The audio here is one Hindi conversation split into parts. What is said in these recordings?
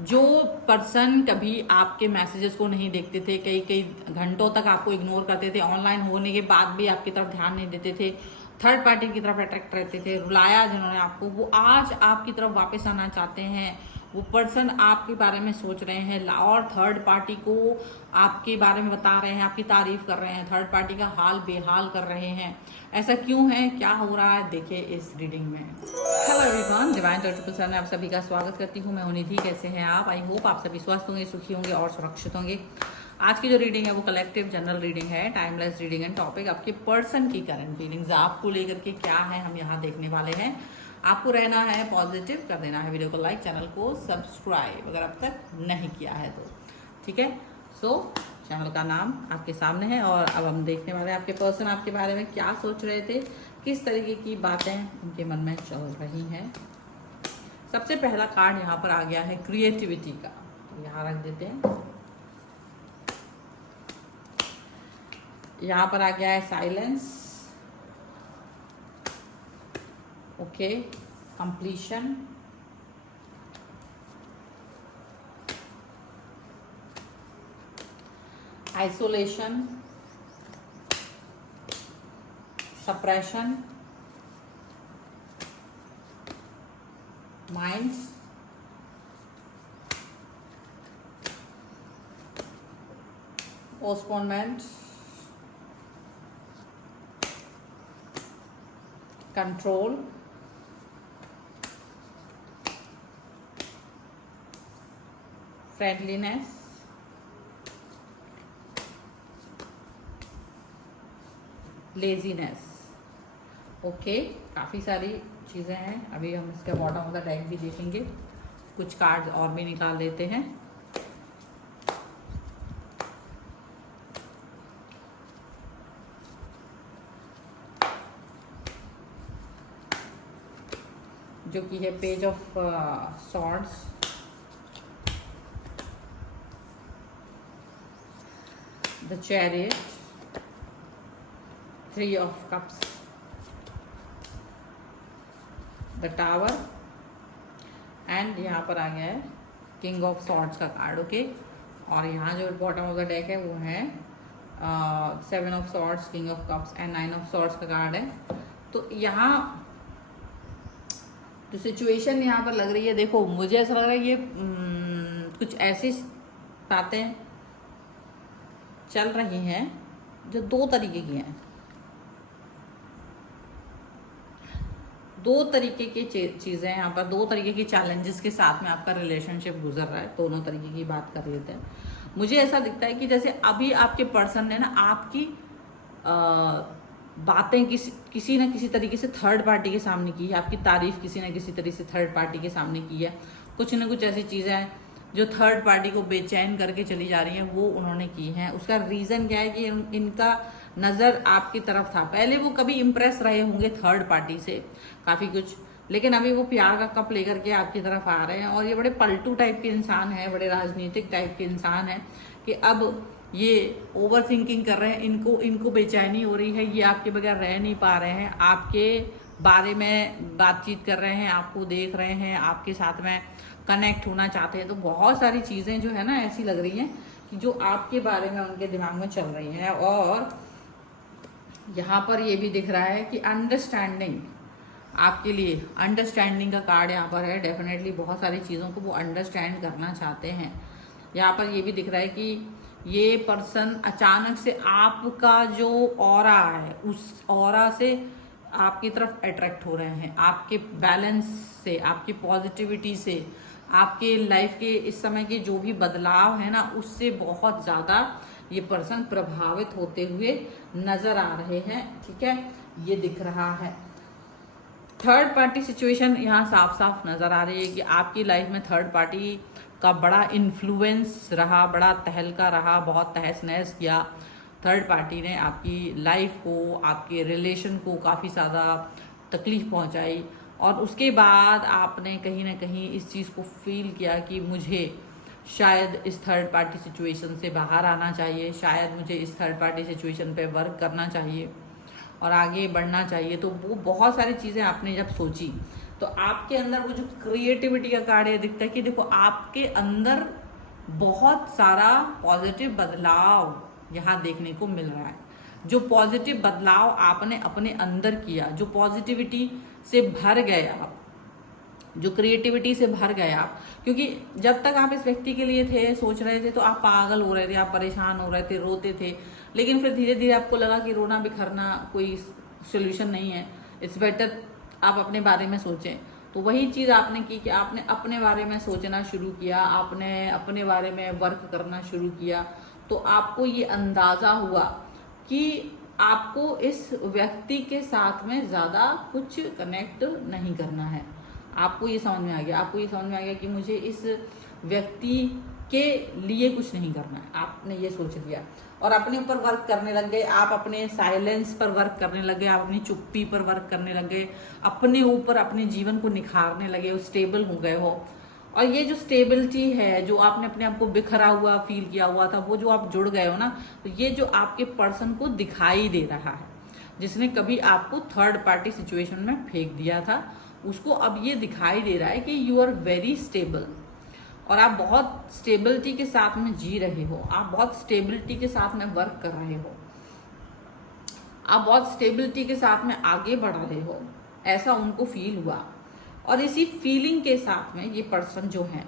जो पर्सन कभी आपके मैसेजेस को नहीं देखते थे, कई कई घंटों तक आपको इग्नोर करते थे, ऑनलाइन होने के बाद भी आपकी तरफ ध्यान नहीं देते थे, थर्ड पार्टी की तरफ अट्रैक्ट रहते थे, रुलाया जिन्होंने आपको, वो आज आपकी तरफ वापस आना चाहते हैं। वो पर्सन आपके बारे में सोच रहे हैं और थर्ड पार्टी को आपके बारे में बता रहे हैं, आपकी तारीफ कर रहे हैं, थर्ड पार्टी का हाल बेहाल कर रहे हैं। ऐसा क्यों है, क्या हो रहा है, देखिए इस रीडिंग में। हेलो एवरीवन, डिवाइन टर्टिकल में आप सभी का स्वागत करती हूँ। मैं हूं निधि। कैसे हैं आप? आई होप आप सभी स्वस्थ होंगे, सुखी होंगे और सुरक्षित होंगे। आज की जो रीडिंग है वो कलेक्टिव जनरल रीडिंग है, टाइमलेस रीडिंग एंड टॉपिक आपके पर्सन की करंट फीलिंग्स आपको लेकर के क्या है हम यहाँ देखने वाले हैं। आपको रहना है पॉजिटिव, कर देना है वीडियो को लाइक, चैनल को सब्सक्राइब अगर अब तक नहीं किया है तो, ठीक है। सो चैनल का नाम आपके सामने है और अब हम देखने वाले हैं आपके पर्सन आपके बारे में क्या सोच रहे थे, किस तरीके की बातें उनके मन में चल रही हैं। सबसे पहला कार्ड यहाँ पर आ गया है क्रिएटिविटी का, तो यहाँ रख देते हैं। यहाँ पर आ गया है silence, okay, completion, isolation, suppression, minds, postponement, control, friendliness, laziness. Okay, काफ़ी सारी चीज़ें हैं। अभी हम इसके बॉटम ऑफ द डेक भी देखेंगे, कुछ कार्ड्स और भी निकाल लेते हैं। जो कि है page of swords, the chariot, three of cups, the tower and यहाँ पर आ गया है किंग ऑफ सॉर्ड्स का कार्ड। ओके, और यहाँ जो बॉटम ऑफ द डेक है वो है seven of swords, king of cups and nine of swords का कार्ड है। तो यहाँ जो सिचुएशन यहाँ पर लग रही है, देखो मुझे ऐसा लग रहा है ये कुछ ऐसी बातें चल रही हैं जो दो तरीके की हैं, दो तरीके की चीज़ें यहाँ पर, दो तरीके की चैलेंजेस के साथ में आपका रिलेशनशिप गुजर रहा है। दोनों तरीके की बात कर लेते हैं। मुझे ऐसा दिखता है कि जैसे अभी आपके पर्सन ने ना आपकी बातें किसी न किसी तरीके से थर्ड पार्टी के सामने की है, आपकी तारीफ किसी न किसी तरीके से थर्ड पार्टी के सामने की है। कुछ न कुछ ऐसी चीज़ें हैं जो थर्ड पार्टी को बेचैन करके चली जा रही हैं, वो उन्होंने की हैं। उसका रीज़न क्या है कि इनका नज़र आपकी तरफ था। पहले वो कभी इम्प्रेस रहे होंगे थर्ड पार्टी से काफ़ी कुछ, लेकिन अभी वो प्यार का कप लेकर के आपकी तरफ आ रहे हैं। और ये बड़े पलटू टाइप के इंसान हैं, बड़े राजनीतिक टाइप के इंसान हैं कि अब ये ओवर थिंकिंग कर रहे हैं, इनको बेचैनी हो रही है, ये आपके बगैर रह नहीं पा रहे हैं, आपके बारे में बातचीत कर रहे हैं, आपको देख रहे हैं, आपके साथ में कनेक्ट होना चाहते हैं। तो बहुत सारी चीज़ें जो है ना ऐसी लग रही हैं कि जो आपके बारे में उनके दिमाग में चल रही हैं। और यहाँ पर ये भी दिख रहा है कि अंडरस्टैंडिंग, आपके लिए अंडरस्टैंडिंग का कार्ड यहाँ पर है। डेफिनेटली बहुत सारी चीज़ों को वो अंडरस्टैंड करना चाहते हैं। यहाँ पर ये भी दिख रहा है कि ये पर्सन अचानक से आपका जो ऑरा है उस ऑरा से आपकी तरफ अट्रैक्ट हो रहे हैं, आपके बैलेंस से, आपकी पॉजिटिविटी से, आपके लाइफ के इस समय के जो भी बदलाव है ना उससे बहुत ज़्यादा ये पर्सन प्रभावित होते हुए नज़र आ रहे हैं, ठीक है, ये दिख रहा है। थर्ड पार्टी सिचुएशन यहाँ साफ साफ नज़र आ रही है कि आपकी लाइफ में थर्ड पार्टी का बड़ा इन्फ्लुएंस रहा, बड़ा तहलका रहा, बहुत तहस नहस किया। थर्ड पार्टी ने आपकी लाइफ को, आपके रिलेशन को काफ़ी ज़्यादा तकलीफ़ पहुंचाई। और उसके बाद आपने कहीं ना कहीं इस चीज़ को फील किया कि मुझे शायद इस थर्ड पार्टी सिचुएशन से बाहर आना चाहिए, शायद मुझे इस थर्ड पार्टी सिचुएशन पे वर्क करना चाहिए और आगे बढ़ना चाहिए। तो वो बहुत सारी चीज़ें आपने जब सोची तो आपके अंदर वो जो क्रिएटिविटी का कार्ड है दिखता है कि देखो आपके अंदर बहुत सारा पॉजिटिव बदलाव यहाँ देखने को मिल रहा है। जो पॉजिटिव बदलाव आपने अपने अंदर किया, जो पॉजिटिविटी से भर गए आप, जो क्रिएटिविटी से भर गए आप, क्योंकि जब तक आप इस व्यक्ति के लिए थे, सोच रहे थे, तो आप पागल हो रहे थे, आप परेशान हो रहे थे, रोते थे, लेकिन फिर धीरे धीरे आपको लगा कि रोना बिखरना कोई सोल्यूशन नहीं है, इट्स बेटर आप अपने बारे में सोचें। तो वही चीज़ आपने की कि आपने अपने बारे में सोचना शुरू किया, आपने अपने बारे में वर्क करना शुरू किया। तो आपको ये अंदाज़ा हुआ कि आपको इस व्यक्ति के साथ में ज़्यादा कुछ कनेक्ट नहीं करना है। आपको ये समझ में आ गया, आपको ये समझ में आ गया कि मुझे इस व्यक्ति के लिए कुछ नहीं करना है। आपने ये सोच लिया और अपने ऊपर वर्क करने लग गए। आप अपने साइलेंस पर वर्क करने लग गए, आप अपनी चुप्पी पर वर्क करने लग गए, अपने ऊपर अपने जीवन को निखारने लगे, स्टेबल हो गए हो। और ये जो स्टेबिलिटी है, जो आपने अपने आप को बिखरा हुआ फील किया हुआ था, वो जो आप जुड़ गए हो ना, तो ये जो आपके पर्सन को दिखाई दे रहा है, जिसने कभी आपको थर्ड पार्टी सिचुएशन में फेंक दिया था, उसको अब ये दिखाई दे रहा है कि यू आर वेरी स्टेबल और आप बहुत स्टेबिलिटी के साथ में जी रहे हो, आप बहुत स्टेबिलिटी के साथ में वर्क कर रहे हो, आप बहुत स्टेबिलिटी के साथ में आगे बढ़ रहे हो, ऐसा उनको फील हुआ। और इसी फीलिंग के साथ में ये पर्सन जो है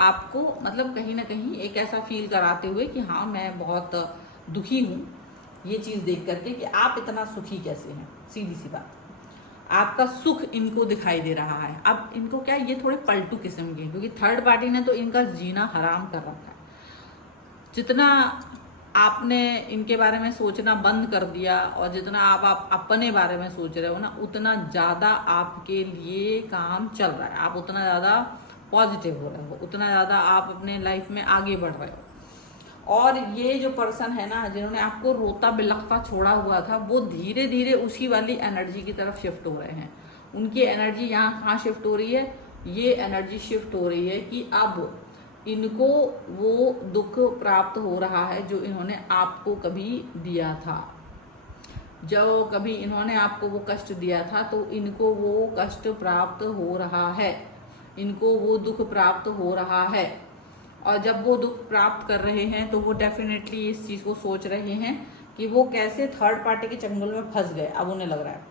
आपको मतलब कहीं ना कहीं एक ऐसा फील कराते हुए कि हाँ मैं बहुत दुखी हूँ, ये चीज़ देख करके कि आप इतना सुखी कैसे हैं। सीधी सी बात, आपका सुख इनको दिखाई दे रहा है। अब इनको क्या, ये थोड़े पलटू किस्म के, क्योंकि थर्ड पार्टी ने तो इनका जीना हराम कर रखा है। जितना आपने इनके बारे में सोचना बंद कर दिया और जितना आप अपने बारे में सोच रहे हो ना, उतना ज़्यादा आपके लिए काम चल रहा है, आप उतना ज़्यादा पॉजिटिव हो रहे हो, उतना ज़्यादा आप अपने लाइफ में आगे बढ़ रहे हो। और ये जो पर्सन है ना, जिन्होंने आपको रोता बिलखता छोड़ा हुआ था, वो धीरे धीरे उसी वाली एनर्जी की तरफ शिफ्ट हो रहे हैं। उनकी एनर्जी यहाँ कहाँ शिफ्ट हो रही है, ये एनर्जी शिफ्ट हो रही है कि अब इनको वो दुख प्राप्त हो रहा है जो इन्होंने आपको कभी दिया था। जो कभी इन्होंने आपको वो कष्ट दिया था, तो इनको वो कष्ट प्राप्त हो रहा है, इनको वो दुख प्राप्त हो रहा है। और जब वो दुख प्राप्त कर रहे हैं तो वो डेफिनेटली इस चीज़ को सोच रहे हैं कि वो कैसे थर्ड पार्टी के चंगुल में फंस गए। अब उन्हें लग रहा है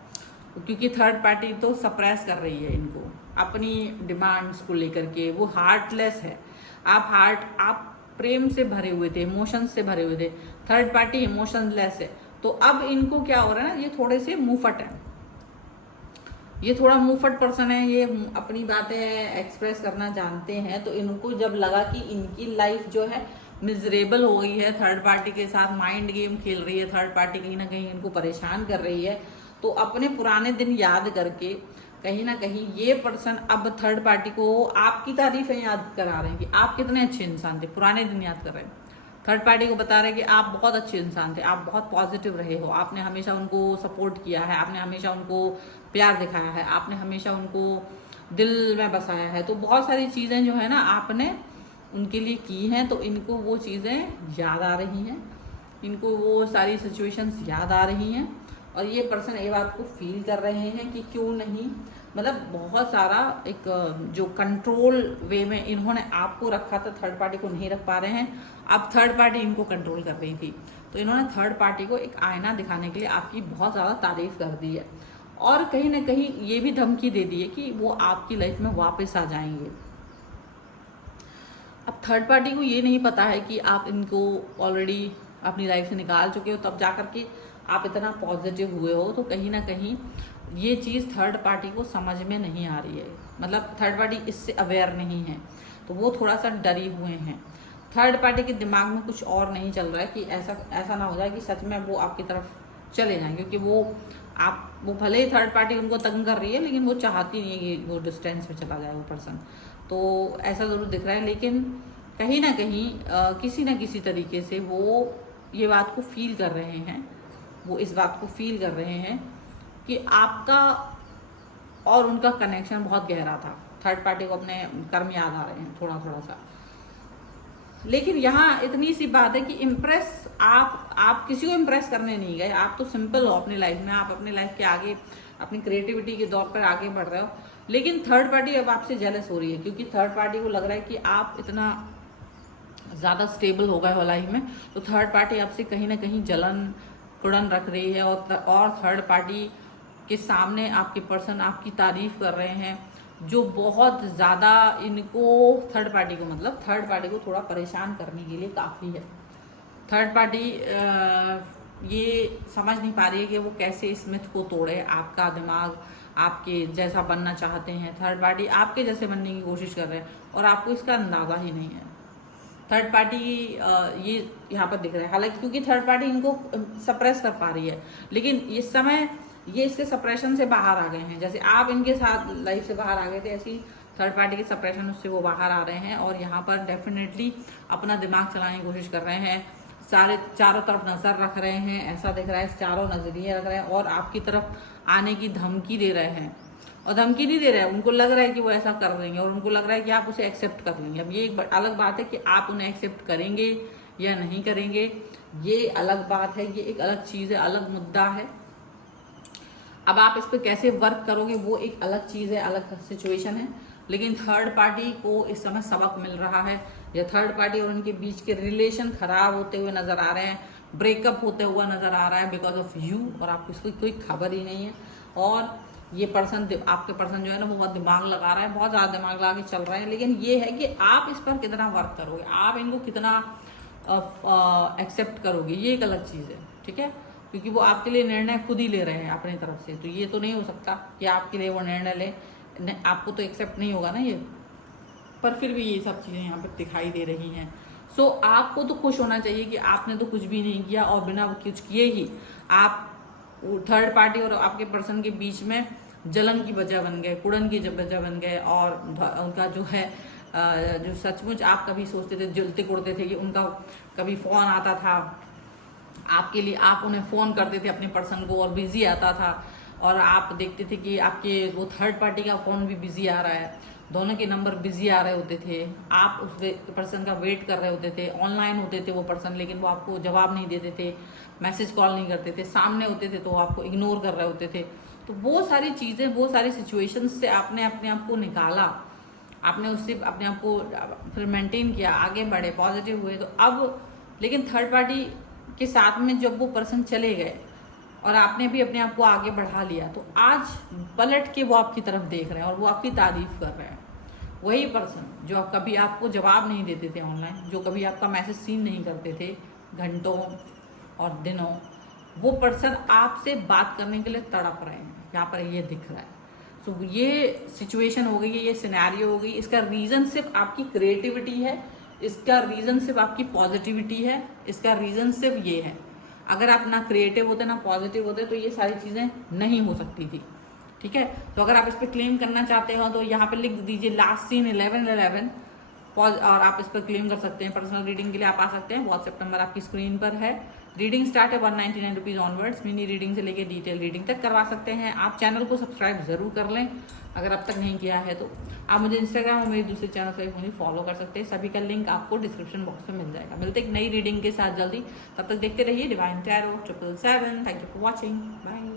क्योंकि थर्ड पार्टी तो सप्रेस कर रही है इनको अपनी डिमांड्स को लेकर के, वो हार्टलेस है। आप प्रेम से भरे हुए थे, इमोशंस से भरे हुए थे, थर्ड पार्टी इमोशनलेस है। तो अब इनको क्या हो रहा है ना, ये थोड़े से मुंहफट है, ये थोड़ा मुंहफट पर्सन है, ये अपनी बातें एक्सप्रेस करना जानते हैं। तो इनको जब लगा कि इनकी लाइफ जो है मिजरेबल हो गई है, थर्ड पार्टी के साथ माइंड गेम खेल रही है, थर्ड पार्टी कहीं ना कहीं इनको परेशान कर रही है, तो अपने पुराने दिन याद करके कहीं ना कहीं ये पर्सन अब थर्ड पार्टी को आपकी तारीफें याद करा रहे हैं कि आप कितने अच्छे इंसान थे, पुराने दिन याद कर रहे हैं। थर्ड पार्टी को बता रहे हैं कि आप बहुत अच्छे इंसान थे, आप बहुत पॉजिटिव रहे हो, आपने हमेशा उनको सपोर्ट किया है, आपने हमेशा उनको प्यार दिखाया है, आपने हमेशा उनको दिल में बसाया है। तो बहुत सारी चीज़ें जो है ना आपने उनके लिए की हैं, तो इनको वो चीज़ें याद आ रही हैं, इनको वो सारी सिचुएशंस याद आ रही हैं। और ये पर्सन ये बात को फील कर रहे हैं कि क्यों नहीं, मतलब बहुत सारा एक जो कंट्रोल वे में इन्होंने आपको रखा था, थर्ड पार्टी को नहीं रख पा रहे हैं, अब थर्ड पार्टी इनको कंट्रोल कर रही थी। तो इन्होंने थर्ड पार्टी को एक आईना दिखाने के लिए आपकी बहुत ज़्यादा तारीफ कर दी है और कहीं ना कहीं ये भी धमकी दे दी है कि वो आपकी लाइफ में वापस आ जाएंगे। अब थर्ड पार्टी को ये नहीं पता है कि आप इनको ऑलरेडी अपनी लाइफ से निकाल चुके हो, तब जा करके आप इतना पॉजिटिव हुए हो। तो कहीं ना कहीं ये चीज़ थर्ड पार्टी को समझ में नहीं आ रही है, मतलब थर्ड पार्टी इससे अवेयर नहीं है, तो वो थोड़ा सा डरी हुए हैं। थर्ड पार्टी के दिमाग में कुछ और नहीं चल रहा है कि ऐसा ना हो जाए कि सच में वो आपकी तरफ चले जाएं, क्योंकि वो भले ही थर्ड पार्टी उनको तंग कर रही है, लेकिन वो चाहती नहीं है कि वो डिस्टेंस में चला जाए वो पर्सन। तो ऐसा ज़रूर दिख रहा है, लेकिन कहीं ना कहीं किसी न किसी तरीके से वो ये बात को फील कर रहे हैं, वो इस बात को फील कर रहे हैं कि आपका और उनका कनेक्शन बहुत गहरा था। थर्ड पार्टी को अपने कर्म याद आ रहे हैं थोड़ा थोड़ा सा। लेकिन यहाँ इतनी सी बात है कि इम्प्रेस आप किसी को इम्प्रेस करने नहीं गए, आप तो सिंपल हो अपनी लाइफ में, आप अपनी लाइफ के आगे अपनी क्रिएटिविटी के दौर पर आगे बढ़ रहे हो। लेकिन थर्ड पार्टी अब आपसे जेलस हो रही है, क्योंकि थर्ड पार्टी को लग रहा है कि आप इतना ज़्यादा स्टेबल हो गए हो लाइफ में, तो थर्ड पार्टी आपसे कहीं ना कहीं जलन कुड़न रख रही है। और थर्ड पार्टी के सामने आपके पर्सन आपकी तारीफ कर रहे हैं, जो बहुत ज़्यादा इनको थर्ड पार्टी को, मतलब थर्ड पार्टी को थोड़ा परेशान करने के लिए काफ़ी है। थर्ड पार्टी ये समझ नहीं पा रही है कि वो कैसे इस मिथ को तोड़े। आपका दिमाग आपके जैसा बनना चाहते हैं, थर्ड पार्टी आपके जैसे बनने की कोशिश कर रहे हैं और आपको इसका अंदाज़ा ही नहीं है। थर्ड पार्टी ये यहाँ पर दिख रहा है, हालांकि क्योंकि थर्ड पार्टी इनको सप्रेस कर पा रही है, लेकिन इस समय ये इसके सप्रेशन से बाहर आ गए हैं। जैसे आप इनके साथ लाइफ से बाहर आ गए थे, ऐसी थर्ड पार्टी के सप्रेशन उससे वो बाहर आ रहे हैं और यहाँ पर डेफिनेटली अपना दिमाग चलाने की कोशिश कर रहे हैं। चारों तरफ नजर रख रहे हैं, ऐसा दिख रहा है, चारों नजरिए रख रहे हैं और आपकी तरफ आने की धमकी दे रहे हैं। और धमकी नहीं दे रहे हैं, उनको लग रहा है कि वो ऐसा कर देंगे और उनको लग रहा है कि आप उसे एक्सेप्ट कर लेंगे। अब ये एक अलग बात है कि आप उन्हें एक्सेप्ट करेंगे या नहीं करेंगे, ये अलग बात है, ये एक अलग चीज़ है, अलग मुद्दा है। अब आप इस पर कैसे वर्क करोगे वो एक अलग चीज़ है, अलग सिचुएशन है। लेकिन थर्ड पार्टी को इस समय सबक मिल रहा है, या थर्ड पार्टी और उनके बीच के रिलेशन खराब होते हुए नजर आ रहे हैं, ब्रेकअप होते हुआ नजर आ रहा है बिकॉज ऑफ यू, और आपको इसकी कोई खबर ही नहीं है। और ये पर्सन, आपके पर्सन जो है ना, वो बहुत दिमाग लगा रहा है, बहुत ज़्यादा दिमाग लगा के चल रहा है। लेकिन ये है कि आप इस पर कितना वर्क करोगे, आप इनको कितना एक्सेप्ट करोगे, ये एक अलग चीज़ है। ठीक है, क्योंकि वो आपके लिए निर्णय खुद ही ले रहे हैं अपनी तरफ से, तो ये तो नहीं हो सकता कि आपके लिए वो निर्णय ले, आपको तो एक्सेप्ट नहीं होगा ना ये। पर फिर भी ये सब चीज़ें यहाँ पर दिखाई दे रही हैं। सो आपको तो खुश होना चाहिए कि आपने तो कुछ भी नहीं किया और बिना कुछ किए ही आप थर्ड पार्टी और आपके पर्सन के बीच में जलन की वजह बन गए, कुड़न की वजह बन गए। और उनका जो है जो सचमुच आप कभी सोचते थे, जलते कुड़ते थे कि उनका कभी फ़ोन आता था आपके लिए, आप उन्हें फ़ोन करते थे अपने पर्सन को और बिजी आता था, और आप देखते थे कि आपके वो थर्ड पार्टी का फ़ोन भी बिजी आ रहा है, दोनों के नंबर बिजी आ रहे होते थे, आप उस पर्सन का वेट कर रहे होते थे, ऑनलाइन होते थे वो पर्सन, लेकिन वो आपको जवाब नहीं देते थे, मैसेज कॉल नहीं करते थे, सामने होते थे तो आपको इग्नोर कर रहे होते थे। तो वो सारी चीज़ें, वो सारी सिचुएशंस से आपने अपने आप को निकाला, आपने उससे अपने आप को फिर मेंटेन किया, आगे बढ़े, पॉजिटिव हुए। तो अब लेकिन थर्ड पार्टी के साथ में जब वो पर्सन चले गए और आपने भी अपने आप को आगे बढ़ा लिया, तो आज पलट के वो आपकी तरफ देख रहे हैं और वो आपकी तारीफ कर रहे हैं। वही पर्सन जो कभी आपको जवाब नहीं देते थे ऑनलाइन, जो कभी आपका मैसेज सीन नहीं करते थे घंटों और दिनों, वो पर्सन आपसे बात करने के लिए तड़प रहे हैं। यहाँ पर ये दिख रहा है। तो ये सिचुएशन हो गई है, ये सिनेरियो हो गई। इसका रीज़न सिर्फ आपकी क्रिएटिविटी है, इसका रीज़न सिर्फ आपकी पॉजिटिविटी है, इसका रीज़न सिर्फ ये है। अगर आप ना क्रिएटिव होते ना पॉजिटिव होते तो ये सारी चीज़ें नहीं हो सकती थी। ठीक है, तो अगर आप इस पर क्लेम करना चाहते हो तो यहाँ पे लिख दीजिए लास्ट सीन 1111 और आप इस पर क्लेम कर सकते हैं। पर्सनल रीडिंग के लिए आप आ सकते हैं, व्हाट्सएप नंबर आपकी स्क्रीन पर है। रीडिंग स्टार्ट है 199 रुपीज़ ऑनवर्ड्स, मिनी रीडिंग से लेके डिटेल रीडिंग तक करवा सकते हैं। आप चैनल को सब्सक्राइब जरूर कर लें अगर अब तक नहीं किया है तो। आप मुझे इंस्टाग्राम और मेरे दूसरे चैनल पर मुझे फॉलो कर सकते हैं, सभी का लिंक आपको डिस्क्रिप्शन बॉक्स में मिल जाएगा। मिलते एक नई रीडिंग के साथ जल्दी, तब तक देखते रहिए divine tarot 777। Thank you for watching, bye.